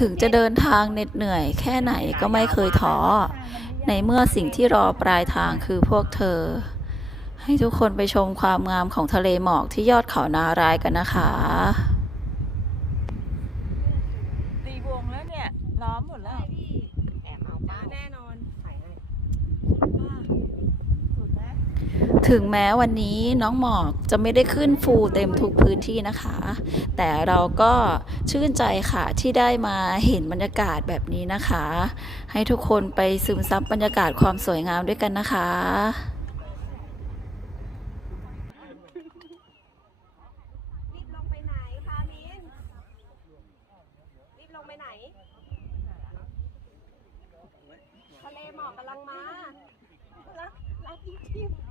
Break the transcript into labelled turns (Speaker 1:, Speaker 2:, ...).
Speaker 1: ถึงจะเดินทางเหน็ดเหนื่อยแค่ไหนก็ไม่เคยท้อ ในเมื่อสิ่งที่รอปลายทางคือพวกเธอ ให้ทุกคนไปชมความงามของทะเลหมอกที่ยอดเขานารายกันนะคะ
Speaker 2: ตีวงแล้วเนี่ย ล้อมหมดแล้ว
Speaker 3: แอบเอาป้าแน่นอนถ่ายให้
Speaker 1: ถึงแม้วันนี้น้องหมอกจะไม่ได้ขึ้นฟูเต็มทุกพื้นที่นะคะ แต่เราก็ชื่นใจค่ะที่ได้มาเห็นบรรยากาศแบบนี้นะคะ ให้ทุกคนไปซึมซับบรรยากาศความสวยงามด้วยกันนะคะ
Speaker 3: รีบลงไปไหนพามินรีบลงไปไหนทะเลหมอกกำลังมารักรักอีทิพย์